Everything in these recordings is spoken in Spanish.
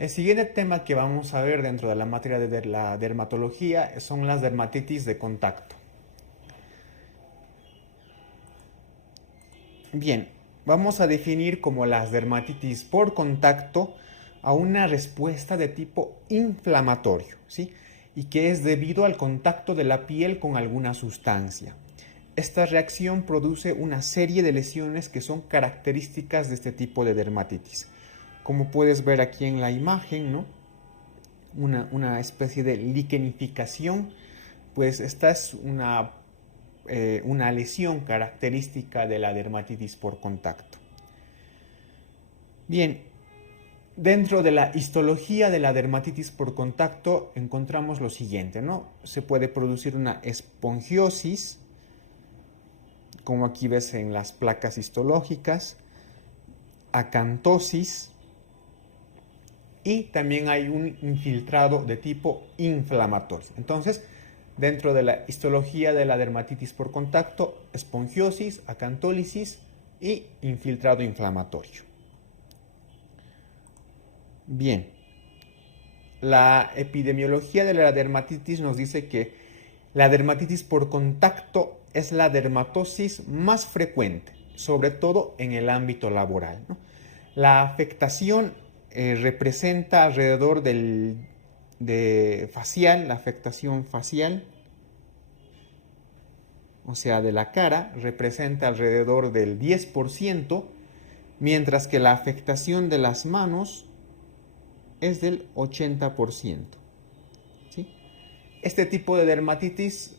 El siguiente tema que vamos a ver dentro de la materia de la dermatología son las dermatitis de contacto. Bien, vamos a definir como las dermatitis por contacto a una respuesta de tipo inflamatorio, ¿sí? Y que es debido al contacto de la piel con alguna sustancia. Esta reacción produce una serie de lesiones que son características de este tipo de dermatitis. Como puedes ver aquí en la imagen, ¿no? Una especie de liquenificación, pues esta es una lesión característica de la dermatitis por contacto. Bien, dentro de la histología de la dermatitis por contacto encontramos lo siguiente, ¿no? Se puede producir una esponjiosis, como aquí ves en las placas histológicas, acantosis, y también hay un infiltrado de tipo inflamatorio. Entonces, dentro de la histología de la dermatitis por contacto, esponjiosis, acantólisis y infiltrado inflamatorio. Bien, la epidemiología de la dermatitis nos dice que la dermatitis por contacto es la dermatosis más frecuente, sobre todo en el ámbito laboral, ¿no? La afectación representa alrededor facial, la afectación facial, o sea, de la cara, representa alrededor del 10%, mientras que la afectación de las manos es del 80%. ¿Sí? Este tipo de dermatitis,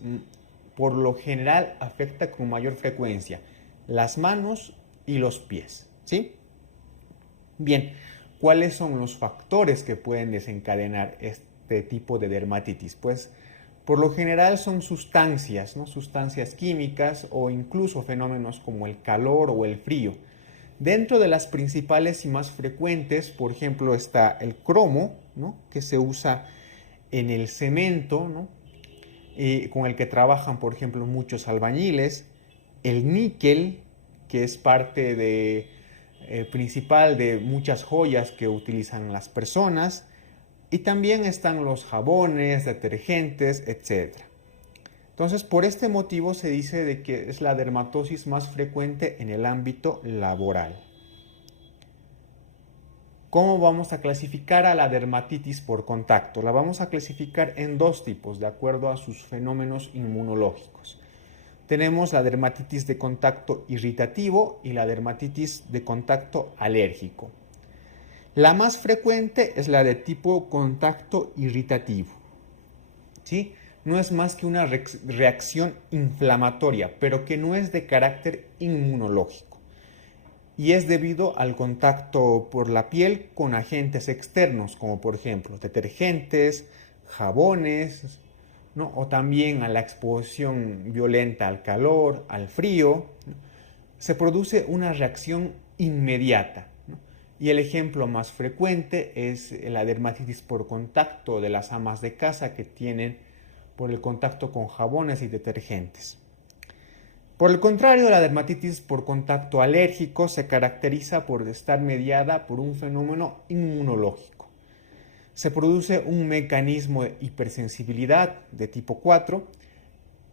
por lo general, afecta con mayor frecuencia las manos y los pies. ¿Sí? Bien, ¿cuáles son los factores que pueden desencadenar este tipo de dermatitis? Pues por lo general son sustancias, ¿no? Sustancias químicas o incluso fenómenos como el calor o el frío. Dentro de las principales y más frecuentes, por ejemplo, está el cromo, ¿no? Que se usa en el cemento, ¿no? Con el que trabajan, por ejemplo, muchos albañiles. El níquel, que es parte principal de muchas joyas que utilizan las personas. Y también están los jabones, detergentes, etc. Entonces, por este motivo se dice de que es la dermatosis más frecuente en el ámbito laboral. ¿Cómo vamos a clasificar a la dermatitis por contacto? La vamos a clasificar en dos tipos, de acuerdo a sus fenómenos inmunológicos. Tenemos la dermatitis de contacto irritativo y la dermatitis de contacto alérgico. La más frecuente es la de tipo contacto irritativo, ¿sí? No es más que una reacción inflamatoria, pero que no es de carácter inmunológico. Y es debido al contacto por la piel con agentes externos, como por ejemplo detergentes, jabones, ¿no? O también a la exposición violenta al calor, al frío, ¿no? Se produce una reacción inmediata, ¿no? Y el ejemplo más frecuente es la dermatitis por contacto de las amas de casa que tienen por el contacto con jabones y detergentes. Por el contrario, la dermatitis por contacto alérgico se caracteriza por estar mediada por un fenómeno inmunológico. Se produce un mecanismo de hipersensibilidad de tipo 4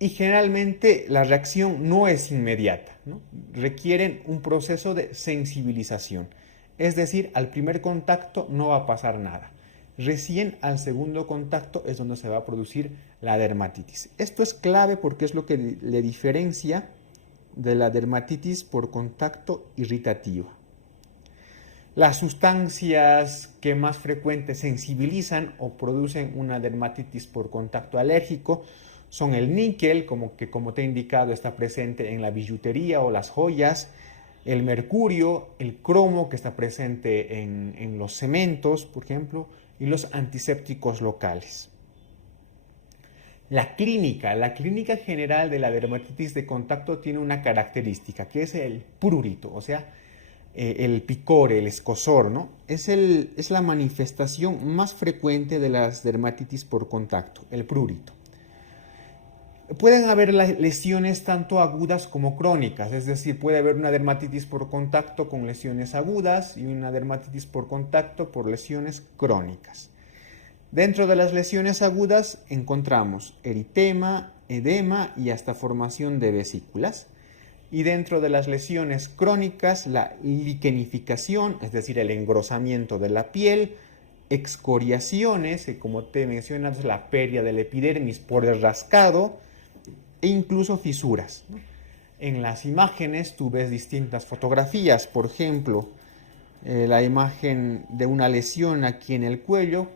y generalmente la reacción no es inmediata, ¿no? Requieren un proceso de sensibilización. Es decir, al primer contacto no va a pasar nada. Recién al segundo contacto es donde se va a producir la dermatitis. Esto es clave porque es lo que le diferencia de la dermatitis por contacto irritativa. Las sustancias que más frecuente sensibilizan o producen una dermatitis por contacto alérgico son el níquel, como te he indicado está presente en la billutería o las joyas, el mercurio, el cromo que está presente en los cementos, por ejemplo, y los antisépticos locales. La clínica general de la dermatitis de contacto tiene una característica que es el prurito, o sea, el picor, el escozor, ¿no? Es la manifestación más frecuente de las dermatitis por contacto, el prurito. Pueden haber lesiones tanto agudas como crónicas, es decir, puede haber una dermatitis por contacto con lesiones agudas y una dermatitis por contacto por lesiones crónicas. Dentro de las lesiones agudas encontramos eritema, edema y hasta formación de vesículas. Y dentro de las lesiones crónicas, la liquenificación, es decir, el engrosamiento de la piel, excoriaciones, como te mencionas, la pérdida del epidermis por el rascado, e incluso fisuras, ¿no? En las imágenes tú ves distintas fotografías, por ejemplo, la imagen de una lesión aquí en el cuello,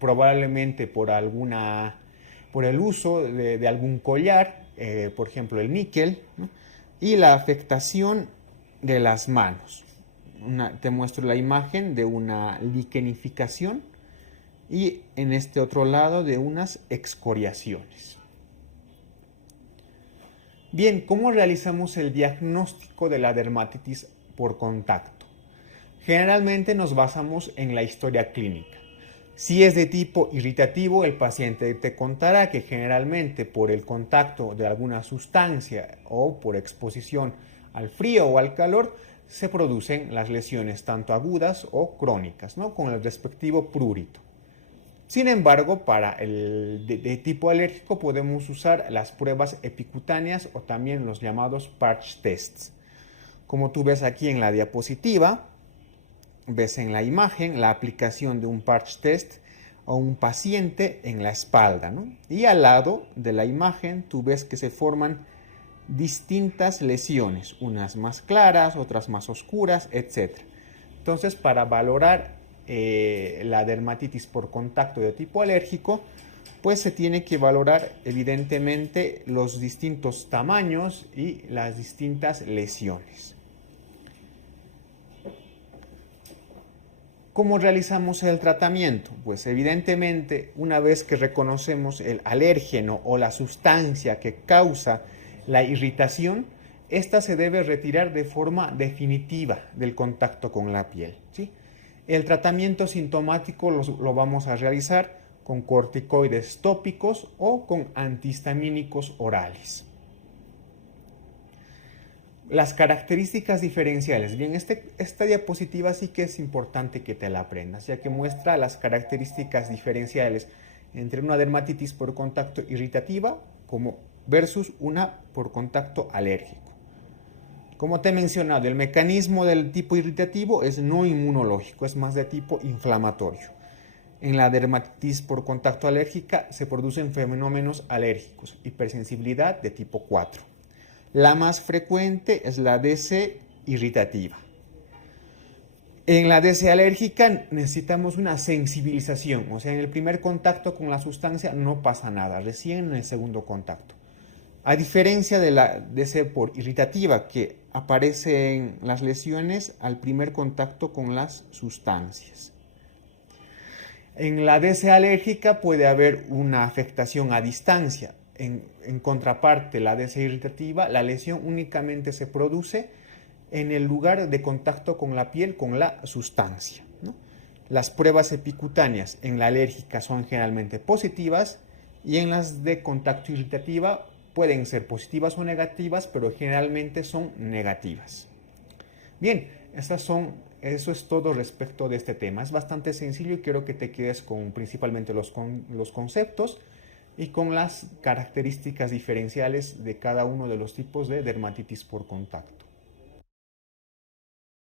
probablemente por el uso de algún collar, por ejemplo el níquel, ¿no? Y la afectación de las manos. Te muestro la imagen de una liquenificación y en este otro lado de unas excoriaciones. Bien, ¿cómo realizamos el diagnóstico de la dermatitis por contacto? Generalmente nos basamos en la historia clínica. Si es de tipo irritativo, el paciente te contará que generalmente por el contacto de alguna sustancia o por exposición al frío o al calor se producen las lesiones tanto agudas o crónicas, ¿no? Con el respectivo prurito. Sin embargo, para el de tipo alérgico podemos usar las pruebas epicutáneas o también los llamados patch tests. Como tú ves aquí en la diapositiva, ves en la imagen la aplicación de un patch test a un paciente en la espalda, ¿no? Y al lado de la imagen tú ves que se forman distintas lesiones, unas más claras, otras más oscuras, etc. Entonces, para valorar la dermatitis por contacto de tipo alérgico, pues se tiene que valorar evidentemente los distintos tamaños y las distintas lesiones. ¿Cómo realizamos el tratamiento? Pues evidentemente una vez que reconocemos el alérgeno o la sustancia que causa la irritación, esta se debe retirar de forma definitiva del contacto con la piel, ¿sí? El tratamiento sintomático lo vamos a realizar con corticoides tópicos o con antihistamínicos orales. Las características diferenciales. Bien, esta diapositiva sí que es importante que te la aprendas, ya que muestra las características diferenciales entre una dermatitis por contacto irritativa versus una por contacto alérgico. Como te he mencionado, el mecanismo del tipo irritativo es no inmunológico, es más de tipo inflamatorio. En la dermatitis por contacto alérgica se producen fenómenos alérgicos, hipersensibilidad de tipo 4. La más frecuente es la DC irritativa. En la DC alérgica necesitamos una sensibilización, o sea, en el primer contacto con la sustancia no pasa nada, recién en el segundo contacto. A diferencia de la DC por irritativa, que aparece en las lesiones al primer contacto con las sustancias. En la DC alérgica puede haber una afectación a distancia. En contraparte, la DC irritativa, la lesión únicamente se produce en el lugar de contacto con la piel, con la sustancia, ¿no? Las pruebas epicutáneas en la alérgica son generalmente positivas y en las de contacto irritativa pueden ser positivas o negativas, pero generalmente son negativas. Bien, eso es todo respecto de este tema. Es bastante sencillo y quiero que te quedes con principalmente los conceptos y con las características diferenciales de cada uno de los tipos de dermatitis por contacto.